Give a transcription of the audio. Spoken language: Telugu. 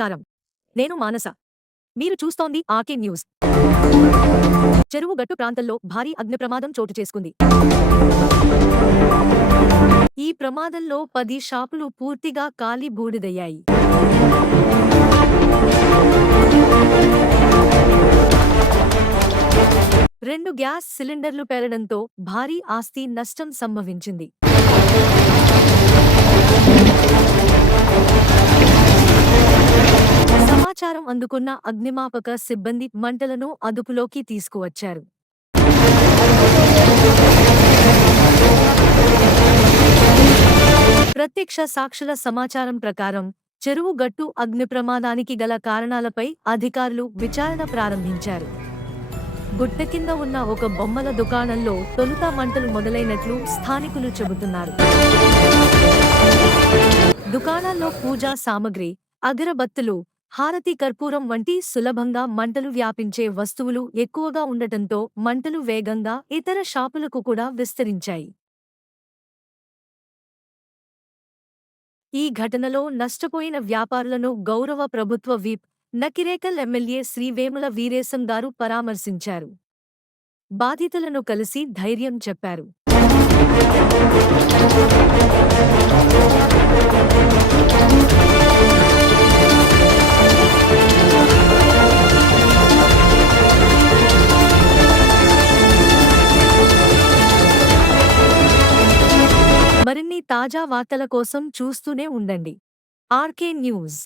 నమస్కారం. నేను మానస. మీరు చూస్తోంది ఆర్కే న్యూస్. చెరువు గట్టు ప్రాంతంలో భారీ అగ్ని ప్రమాదం చోటు చేసుకుంది. ఈ ప్రమాదంలో 10 షాపులు పూర్తిగా కాలి బూడిదయ్యాయి. రెండు గ్యాస్ సిలిండర్లు పేలడంతో భారీ ఆస్తి నష్టం సంభవించింది. సమాచారం అందుకున్న అగ్నిమాపక సిబ్బంది మంటలను అదుపులోకి తీసుకువచ్చారు. ప్రత్యక్ష సాక్షుల సమాచారం ప్రకారం చెరువు గట్టు అగ్ని ప్రమాదానికి గల కారణాలపై అధికారులు విచారణ ప్రారంభించారు. గుట్ట కింద ఉన్న ఒక బొమ్మల దుకాణంలో తొలుత మంటలు మొదలైనట్లు స్థానికులు చెబుతున్నారు. దుకాణాల్లో పూజా సామగ్రి, అగరబత్తులు, హారతి కర్పూరం వంటి సులభంగా మంటలు వ్యాపించే వస్తువులు ఎక్కువగా ఉండటంతో మంటలు వేగంగా ఇతర షాపులకు కూడా విస్తరించాయి. ఈ ఘటనలో నష్టపోయిన వ్యాపారులను గౌరవ ప్రభుత్వ విప్, నకిరేకల్ ఎమ్మెల్యే శ్రీ వేముల వీరేశం గారు పరామర్శించారు. బాధితులను కలిసి ధైర్యం చెప్పారు. మరిన్ని తాజా వార్తల కోసం చూస్తూనే ఉండండి ఆర్కే న్యూస్.